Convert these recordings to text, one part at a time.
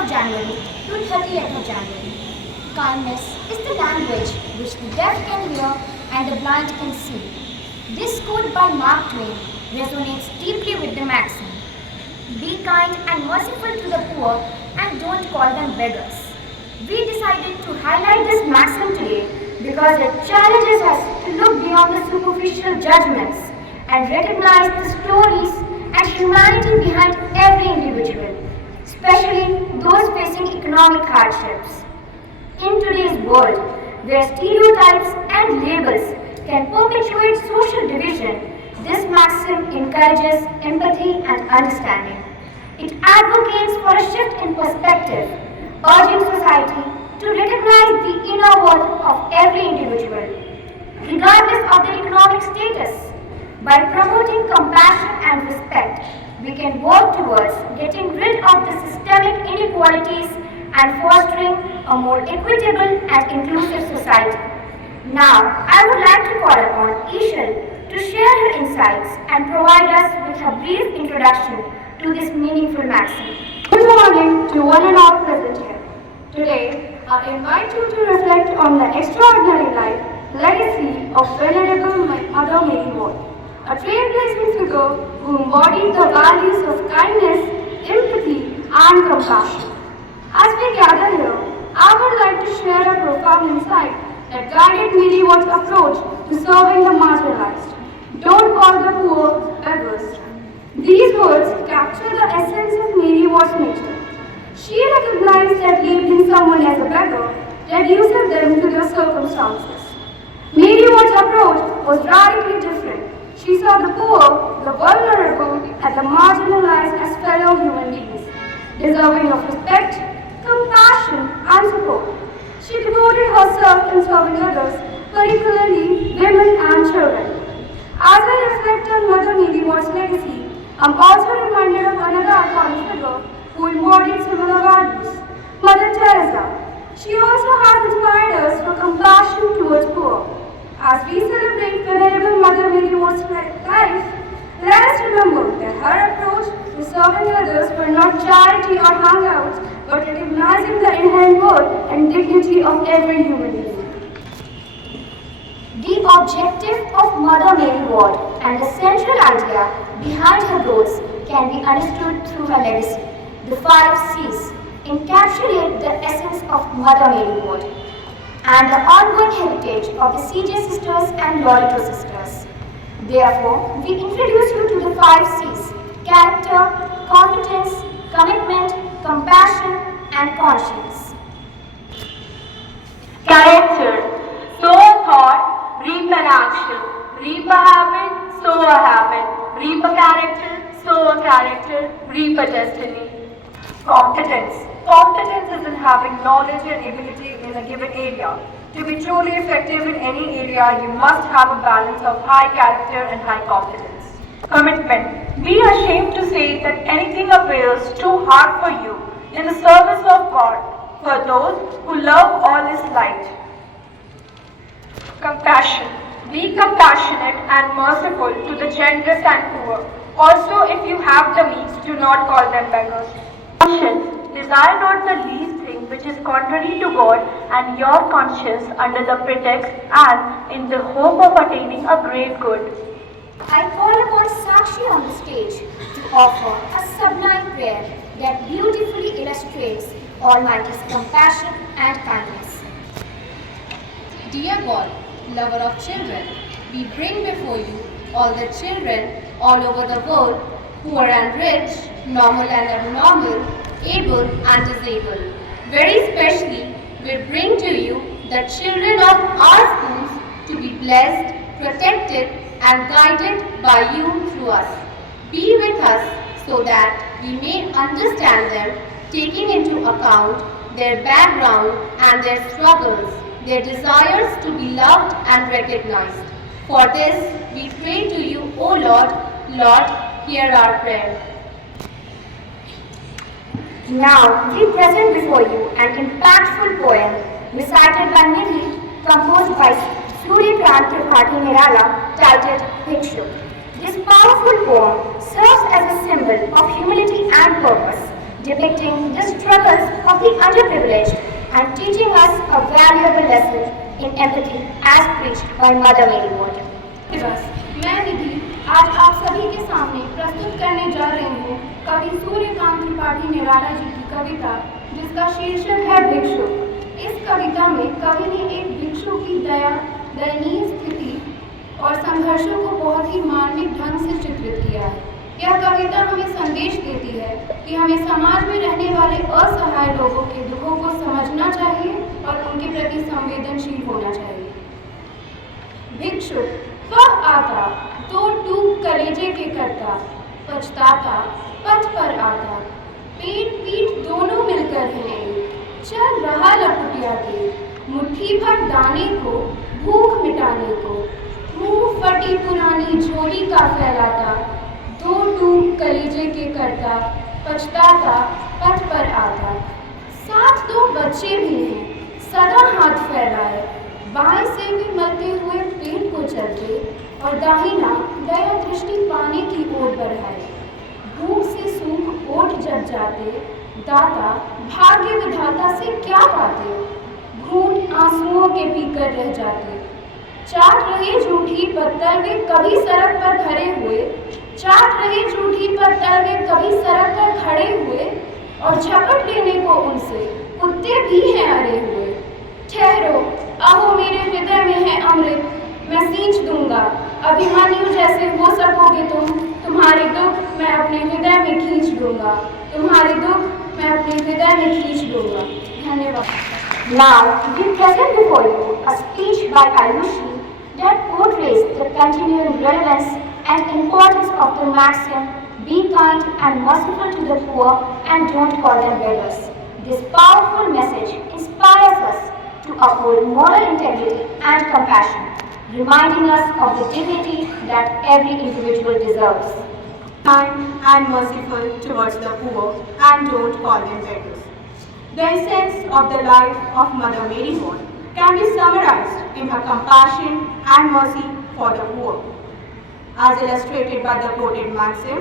of January to 30th of January. Kindness is the language which the deaf can hear and the blind can see. This quote by Mark Twain resonates deeply with the maxim. Be kind and merciful to the poor and don't call them beggars. We decided to highlight this maxim today because it challenges us to look beyond the superficial judgments and recognize the stories and humanity behind every individual, especially those facing economic hardships. In today's world, where stereotypes and labels can perpetuate social division, this maxim encourages empathy and understanding. It advocates for a shift in perspective, urging society to recognize the inner worth of every individual, regardless of their economic status. By promoting compassion and respect, we can work towards getting rid of the systemic inequalities and fostering a more equitable and inclusive society. Now, I would like to call upon Ishal to share her insights and provide us with a brief introduction to this meaningful maxim. Good morning to one and all present here. Today, I invite you to reflect on the extraordinary life legacy of Venerable Mother Mary Ward, a trailblazing figure who embodied the values of kindness, empathy, and compassion. As we gather here, I would like to share a profound insight that guided Mary Ward's approach to serving the marginalized. Don't call the poor beggars. These words capture the essence of Mary Ward's nature. She recognized that labeling someone as a beggar reduces them to their circumstances. Mary Ward's approach was radically different. She saw the poor, the vulnerable, and the marginalized as fellow human beings, deserving of respect, compassion, and support. She devoted herself in serving others, particularly women and children. As I reflect on Mother Mary Ward's legacy, I'm also reminded of another iconic figure who embodied similar values, Mother Teresa. She also has inspired us for compassion towards poor. As we celebrate Venerable Mother Mary Ward's life, let us remember that her approach to serving others were not charity or hangouts, but recognizing the inherent worth and dignity of every human being. The objective of Mother Mary Ward and the central idea behind her goals can be understood through her legacy. The 5 C's encapsulate the essence of Mother Mary Ward and the ongoing heritage of the CJ Sisters and Lorito Sisters. Therefore, we introduce you to the 5 C's: character, competence, commitment, compassion, and conscience. Character. Sow a thought, reap an action. Reap a habit, sow a habit. Reap a character, sow a character. Reap a destiny. Competence. Competence is in having knowledge and ability in a given area. To be truly effective in any area, you must have a balance of high character and high competence. Commitment. Be ashamed to say that anything appears too hard for you in the service of God, for those who love all is light. Compassion. Be compassionate and merciful to the genderless and poor. Also, if you have the means, do not call them beggars. Conscience. Desire not the least thing which is contrary to God and your conscience under the pretext and in the hope of attaining a great good. I call upon Sakshi on the stage to offer a sublime prayer that beautifully illustrates Almighty's compassion and kindness. Dear God, lover of children, we bring before you all the children all over the world, poor and rich, normal and abnormal, able and disabled. Very specially, we bring to you the children of our schools to be blessed, protected, and guided by you through us. Be with us so that we may understand them, taking into account their background and their struggles, their desires to be loved and recognized. For this, we pray to you, O Lord, Lord, hear our prayer. Now, we present before you an impactful poem recited by Miri, composed by Surya Kant Tripathi Nirala, titled Bhikshu. This powerful poem serves as a symbol of humility and purpose, depicting the struggles of the underprivileged and teaching us a valuable lesson in empathy as preached by Mother Mary Ward. बस मैं निधि आज आप सभी के सामने प्रस्तुत करने जा रही हूँ कवि सूर्यकांत त्रिपाठी निराला जी की कविता जिसका शीर्षक है भिक्षु। इस कविता में कवि ने एक भिक्षु की दयनीय स्थिति और संघर्षों को बहुत ही मार्मिक ढंग से चित्रित किया है। यह कविता हमें संदेश देती है कि हमें समाज में रहने वाले असहाय लोगों के दुखों को समझना चाहिए और उनके प्रति संवेदनशील होना चाहिए। भिक्षु वह आता दो टूक कलेजे के करता, पछताता पथ पर आता, पेट पीठ दोनों मिलकर हैं एक, चल रहा लपुटिया के, मुट्ठी भर दाने को भूख मिटाने को, मुंह फटी पुरानी झोली का फैलाता, दो टूक कलेजे के करता, पछताता पथ पर आता। साथ दो बच्चे भी हैं सदा हाथ फैलाए, बाएं से भी मलते हुए पेट को चलते और दाहिना दया दृष्टि पाने की ओर बढ़ाए। भूख से सूख ओठ जब जाते, दाता भाग्य विधाता से क्या पाते, घूंट आंसुओं के पीकर रह जाते। चाट रहे झूठी पत्तल वे कभी सड़क पर खड़े हुए, चाट रहे झूठी पत्तल वे कभी सड़क पर खड़े हुए और झपट लेने को उनसे कुत्ते भी हैं अरे हुए। ठहरो अहो मेरे हृदय में है अमृत, मैं सींच दूंगा, अभिमन्यु जैसे हो सकोगे तुम, तुम्हारे दुख मैं अपने हृदय में खींच लूंगा, तुम्हारे दुख मैं अपने हृदय में खींच लूंगा। धन्यवाद। Now, we present before you a speech by Ayushi that portrays the continuing relevance and importance of the maxim, be kind and merciful to the poor and don't call them beggars. This powerful message inspires us to uphold moral integrity and compassion, reminding us of the dignity that every individual deserves. Kind and merciful towards the poor and don't call them beggars. The essence of the life of Mother Mary Ward can be summarized in her compassion and mercy for the poor. As illustrated by the quoted maxim,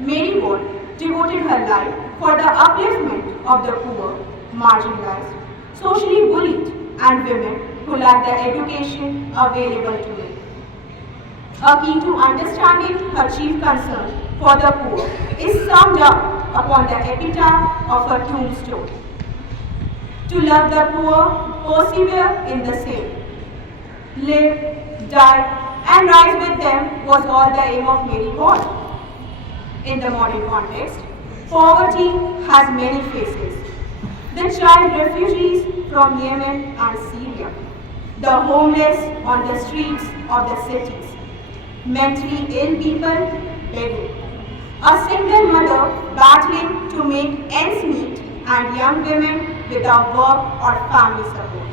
Mary Ward devoted her life for the upliftment of the poor, marginalized, socially bullied, and women who lack the education available to them. A key to understanding her chief concern for the poor is summed up upon the epitaph of her tombstone. To love the poor, persevere in the same. Live, die, and rise with them was all the aim of Mary Ward. In the modern context, poverty has many faces. The child refugees from Yemen and Syria, the homeless on the streets of the cities, mentally ill people begging, a single mother battling to make ends meet, and young women without work or family support.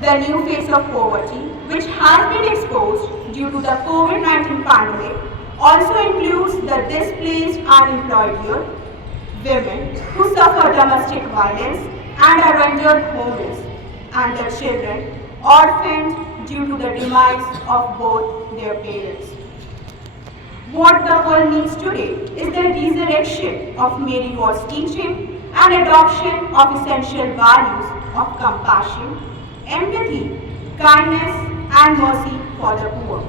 The new face of poverty, which has been exposed due to the COVID-19 pandemic, also includes the displaced unemployed youth, women who suffer domestic violence and are rendered homeless, and the children orphaned due to the demise of both their parents. What the world needs today is the resurrection of Mary Ward's teaching and adoption of essential values of compassion, empathy, kindness, and mercy for the poor.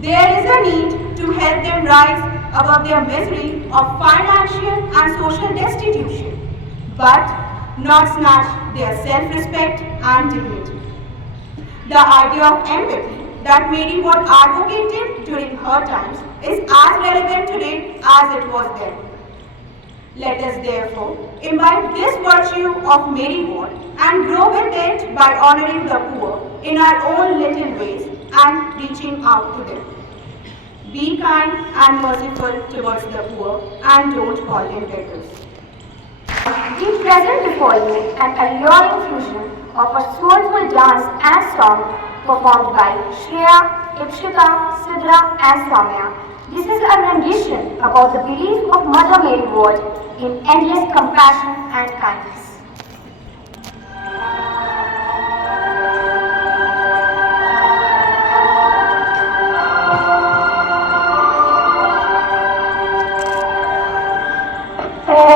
There is a need to help them rise above their misery of financial and social destitution, but not snatch their self-respect and dignity. The idea of empathy that Mary Ward advocated during her times is as relevant today as it was then. Let us therefore imbibe this virtue of Mary Ward and grow with it by honoring the poor in our own little ways and reaching out to them. Be kind and merciful towards the poor and don't call them beggars. We present before you an alluring fusion of a soulful dance and song performed by Shreya, Ipshita, Sidra and Soumya. This is a rendition about the belief of Mother Mary Ward in endless compassion and kindness. Oh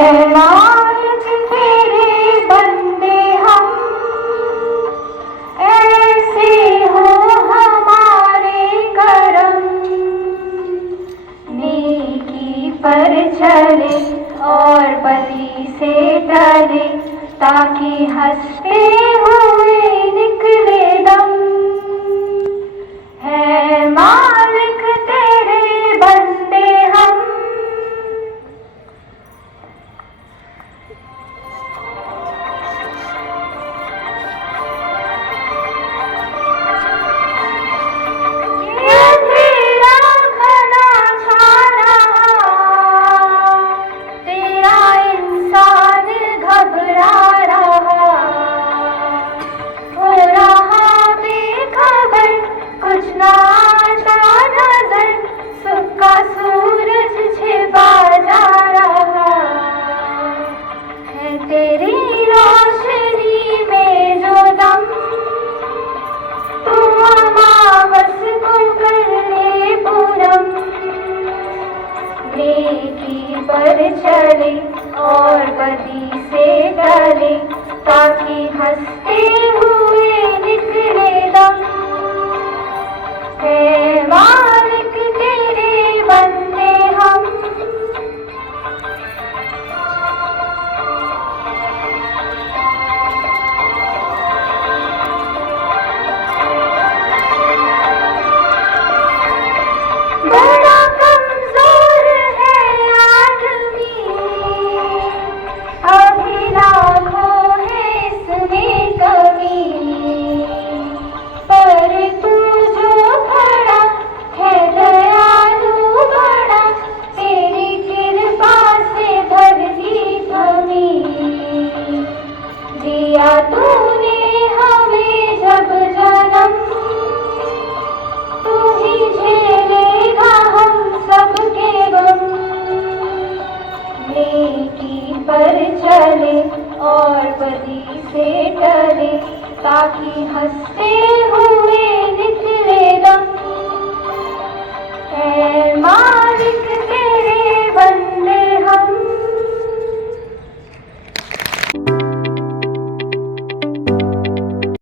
Draupadi से डरे, ताकि हंसते हुए